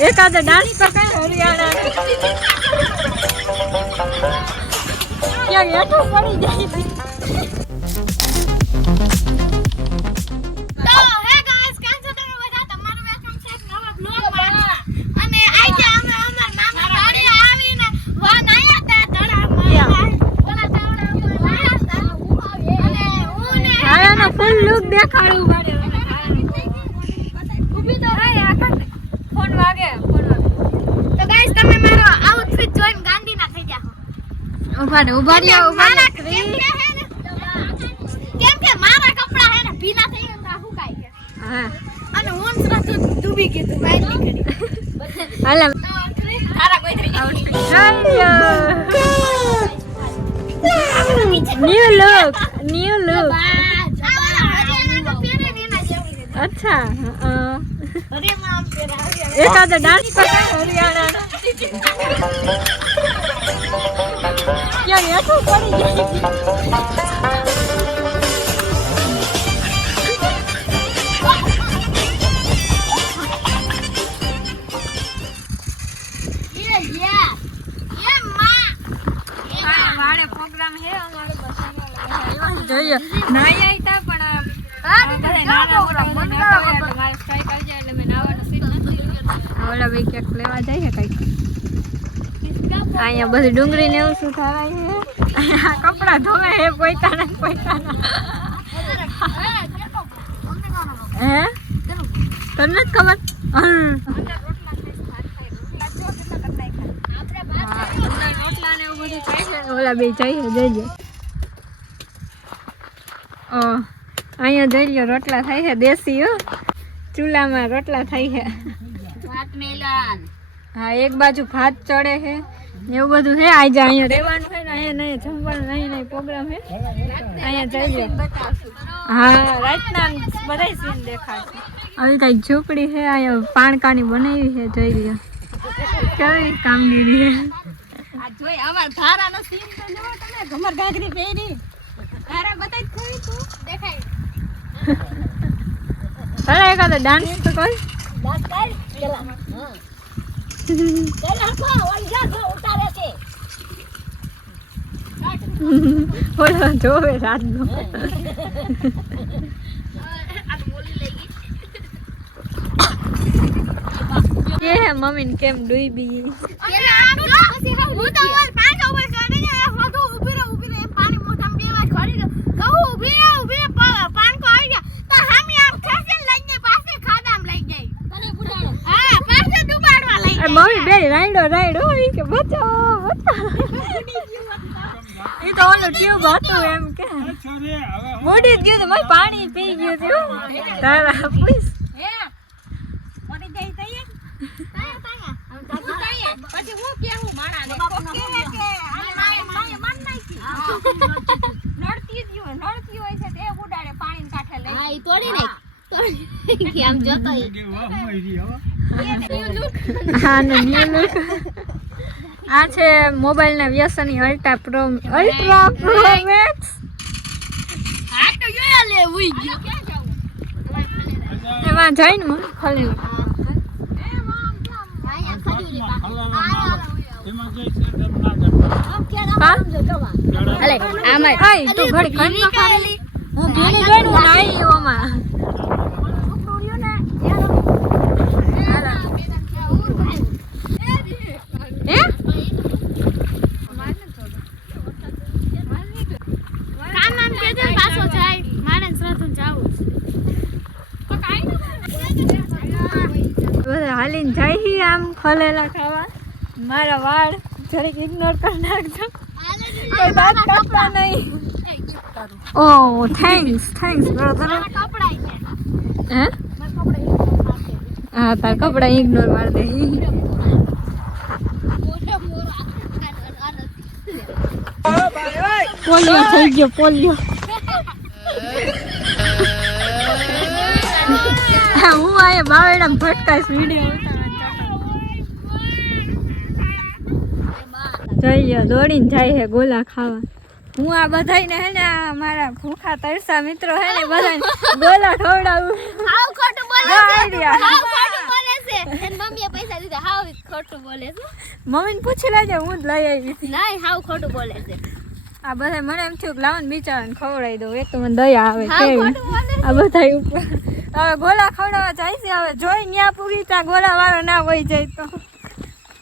एकाद डांस तो कर हरियाणा क्या ये तो पड़ी जाए તો હે ગાઈસ કેમ છો તમે બધા તમારું વેલકમ છે નવા બ્લોગ માં અને આજે અમે અમાર મામા ગાડી આવીને વાન આયા હતા તળાવમાં ઓલા તળાવમાં આયા હતા અને હું ને આયાનો ફૂલ લુક દેખાડું પડે ઊભી તો હે આખા ફોન વાગે તો ગાઈસ તમે મારો આઉટફિટ જોઈને ગાંધી ના થઈ જાઓ ઉભા રહ્યા કેમ કે મારા કપડા હે ને ભીના થઈ ગયા હુકાઈ ગયા હા અને હું સરસ ડૂબી ગઈ તું બહાર નીકળી હાલ તારા કોઈ તરી ન્યુ લુક अच्छा અરે મામ પેરા एकाद डांस तो कर हरियाणा क्या ये तो पड़ी जाए वाड़े प्रोग्राम है हमारे बस જોઈએ નાઈ આઈતા પણ બધા નાના મોટા મોટા એટલે મારે સ્ટ્રાઇક આવી જાય એટલે મે નાવાનો સીન નથી ઓલા ભાઈ ક્યાંક લેવા જાય છે કઈ અહીંયા બધી ડુંગળી ને એવું શું થવાય છે આ કપડા ધોવે હે પોઈતાના હે તમને જ ખબર ઓલા બે જઈએ જઈએ અહીંયા જોઈ લો રોટલા થાય છે દેશી હો ચૂલામાં રોટલા થાય છે હા એક બાજુ ભાત ચડે છે એવું બધું છે આજે અહીંયા રહેવાનું છે ને અહીંયા નહીં જમવાનું નહીં પ્રોગ્રામ છે અહીંયા જઈએ હા રાતના બધા સીન દેખાશે આવી કઈ ઝૂંપડી છે અહીંયા પાણકાની બનાવી છે જોઈ લો કેવી કામગીરી છે આ જોઈ અમાર ધારાનો સીન તો જોવો તમે ઘમર ગાગરી પહેરી ધારા બતાઈ ખોઈ તું દેખાય અરે એકાદ ડાન્સ તો કર ડાન્સ કર પેલા હા પેલા કો ઓલજા કો ઉતારે છે બોલો જોવે રાતનો આ મોલી લઈ ગઈ કે હે મમ્મી કેમ ડૂબી પેલા આ પછી હું તો ઓલ પાંચ ઉપર કાઢી ને ફોટો ઊભી રહે પાણી મોઢામાં બે વાર ખોરી દો કહું ઊભી રહે પાણ કો આવી ગયા તો હામી આમ ખેંચીને લઈને પાસે ખાડામાં લઈ ગઈ તને બુડાડો હા પાસે ડુબાડવા લઈ ગઈ મમ્મી બે રાઈડો ઈ કે બચાવો ઈ તો ઓલું ટ્યુબ હતું એમ કે મોડી ગયું તો મારે પાણી પી ગયું હતું તારા પ્લીઝ હે મોટી જઈ તઈએ તાયા પછી હું કેવું માણાને કોક કેવે કે માય મન નાખી નડતી હોય છે તે ઉડાડે પાણીને કાંઠે લઈ હા ઈ તોડી નાખ કે આમ જોતો હા ને ન્યુ આ છે મોબાઈલના વ્યસની અલ્ટ્રા પ્રો મેક્સ આ તો જોયા લે ઉઈ ગયો ક્યાં જાવું એમાં જઈને હું ખોલી અલે આમાં આઈ તો ઘડી ઘડી ખાલી હું ભીની ગઈ હું નાઈ ઓમાં હે કામ કેજે પાછો જાય મારે શ્રદ્ધું જાવું બધા હાલીને જાય છે આમ ખલેલા ખાવા મારા વાળ જરીક ઇગ્નોર કરી નાખજો કોઈ વાત કાપવા નહીં ઓ થેન્ક્સ બ્રધર હે હા તાર કપડા ઇગ્નોર માર દે પોલિયો થઈ ગયો પોલિયો હું આયા બાવેડા ભટકાઈશ વિડિયો જઈએ દોડીને જાય છે ગોલા ખાવા હું આ બધાને હે ને મારા ભૂખા તરસા મિત્રો હે ને બધાને ગોલા ખવડાવું હાવ ખોટું બોલે છે હાવ ખોટું બોલે છે એન મમ્મીએ પૈસા દીધા હાવ ખોટું બોલે છે મમ્મીને પૂછી લેજે હું જ લઈ આવી હતી નહીં હાવ ખોટું બોલે છે આ બધા મને એમ થયું કે લાવો ને બિચારાને ખવડાવી દઉં એક તો મને દયા આવે હાવ કેવી ખોટું બોલે આ બધા ઉપર હવે ગોલા ખવડાવવા જાય છે હવે જોઈ ન્યા પૂરી ત્યાં ગોલા વાળો ના વહી જાય તો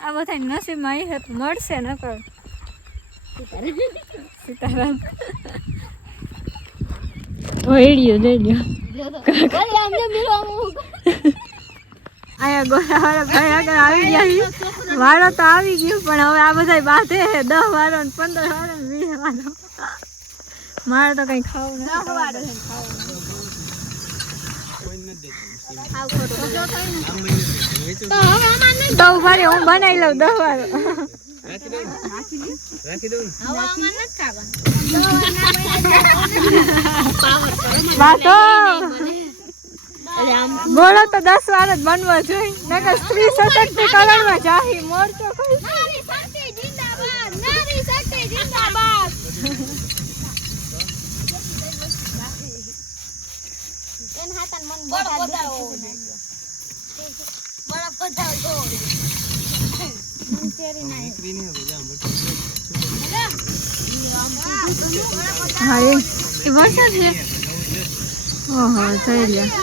આ બધા નસીબમાં એ હતું મળશે ન કર સીતારામ ઓઈડિયો જઈ લ્યો ખાલી આમ જો મિલો આયા ગોલા વાળા ભાઈ આગળ આવી ગયા છે વાળો તો આવી ગયો પણ હવે આ બધા બાંધે 10 વાળો ને 15 વાળો ને 20 વાળો મારે તો કઈ ખાવું નથી હાવ ખોટું બોલે તો ઉભા રે હું બનાવી લઉં 10 વાળો રાખી દઉં હવે આમાં નથી ખાવાનું બાતો અરે આમ ગોળો તો 10 વાર જ બનવો જોઈએ નકર સ્ત્રી સશક્તિકરણમાં જાહી મોરચો કોઈ નારી શક્તિ જિંદાબાદ નારી શક્તિ જિંદાબાદ એન હાતન મન બડાવો બડાવો મન તેરી ના દીકરીને રજા હા એ વરસાદ છે ઓહો થઈ ગયા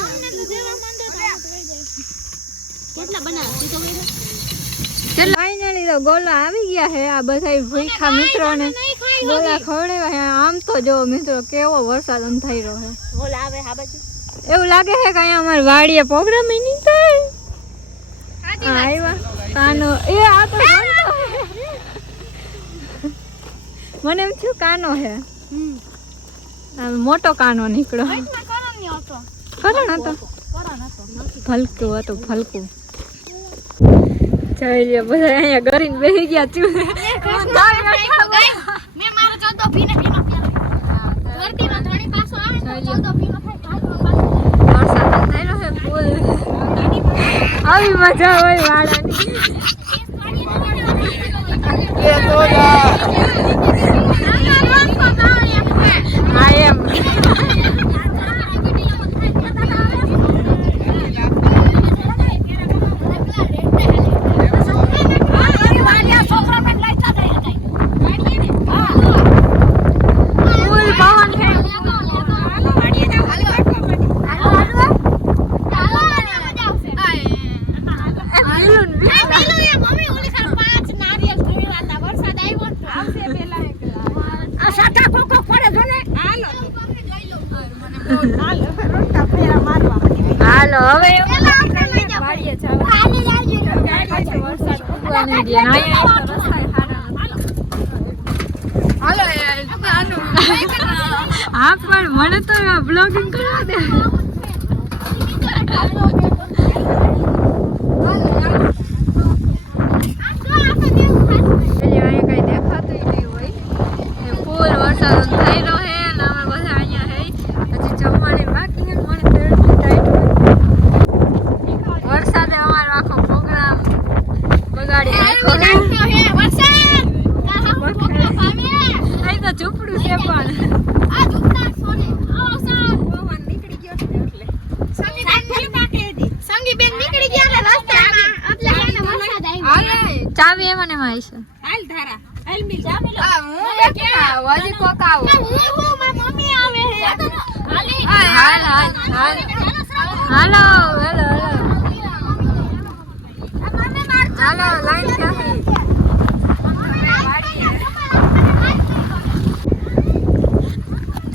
કેટલા બનાવ તું તો ચલો ફાઇનલી તો ગોલા આવી ગયા છે આ બધા ભૂખા મિત્રોને ગોલા ખવડાવ્યા છે આમ તો જો મિત્રો કેવો વરસાદ અંધાર્યો છે હોલ આવે હા બાજુ એવું લાગે છે કે અહીંયા અમારી વાડીએ પ્રોગ્રામ નહીં થાય આવ્યા કાનો એ આ તો ઘંટો છે. મને એમ થયું કાનો છે આ મોટો કાનો નીકળ્યો કરણ ની હતો કરણ હતો ફલકું હતું ફલકું જોઈ લ્યો બધા અહીંયા કરીને બેસી ગયા ચૂલે મે મારો 14 ભીને ભીનો ધરતી માં ધણી પાછો આવે તો 14 ભીનો થાય વરસાદ થયેલો છે ફૂલ આવી મજા હોય વાળાની એ તો જા I am. હાલો હવે વાડીએ હા પણ મને તો બ્લોગિંગ કરવા દે અહીંયા કઈ દેખાતું નહીં હોય ફૂલ વરસાદ થઈ રહ્યો છે અને અમે બધા અહીંયા હે હજી જમવાની બાકી છે મને તેડું ટાઈટ વરસાદે અમારો આખો પ્રોગ્રામ બગાડી નાખ્યો છે અહીં તો ઝૂંપડું છે પણ ચાવી એમાં એમાં આવી છે હાલ ધારા હાલ મિલ હજી કોક આવો હાલ હાલ હાલ હાલો હેલો હાલો લાઈન ક્યાં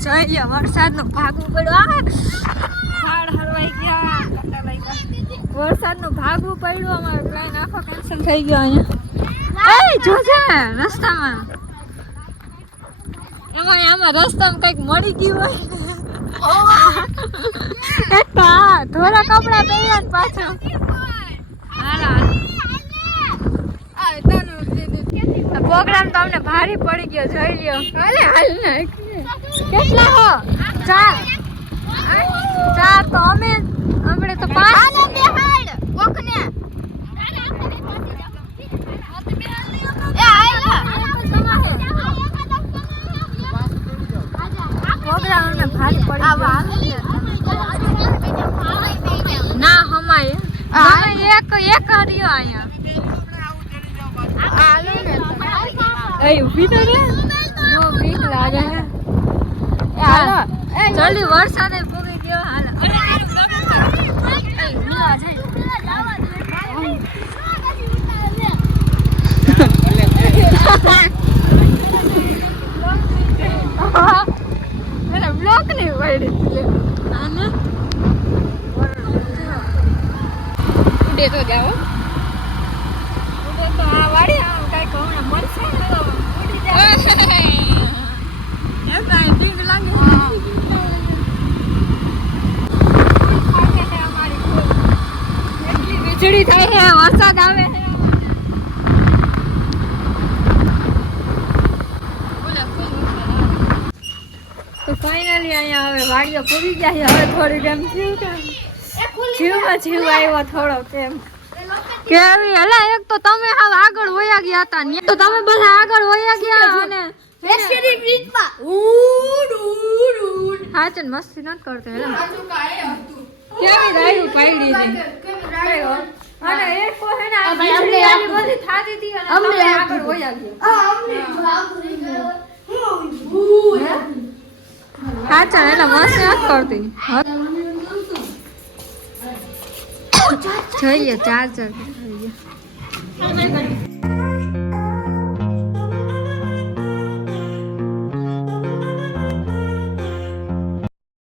જોઈ લ્યો વરસાદનું ભાગવું પડ્યું હાડ હરવાઈ ગયા વરસાદનું ભાગવું પડ્યું અમારો પ્લાન આખો કેન્સલ થઈ ગયો અહીંયા એ જોજે રસ્તામાં આમાં રસ્તામાં કંઈક મળી ગયું હોય હા થોડા કપડા પહેર્યા ને પાછો પ્રોગ્રામ તો અમને ભારે પડી ગયો જોઈ લ્યો હાલ કેટલા હો ચાર તો આપણે તો 5 પ્રોગ્રામ અમને ભારે પડી ના હમાય એક તો એક રહ્યો અહીંયા એ ઊભી તો રે નો બીક લાગે હે હાલો જલ્દી વરસાદે પૂગી ગયો હાલો બ્લોક નહીં પડી ઉડે તો જાઓ ઉડે તો આ વાડી આમ કઈ કહું ને મળશે ને તો ઉડી જાય એ કાઈ બીક લાગે એટલી વીજળી થાય છે વરસાદ આવે છે તો ફાઇનલી અહીંયા હવે વાડીઓ પૂરી ગયા હવે થોડી એમ જીવમાં જીવ આવ્યો થોડો કેમ કેવી હલા એક તો તમે હાવ આગળ વયા ગયા હતા ને તો તમે બધા આગળ વયા ગયા અને રેસ્કેરી બ્રિજમાં હા ચલ મસ્તી ન કરતો હલા કેવી રાયું પાડી દે અને એક કો હે ને આ વીજળી આની બધી થાતી હતી અને તમે આગળ વયા ગયા હા ચાલ એટલે મસ્ત નથી કરતી જોઈએ ચાર્જર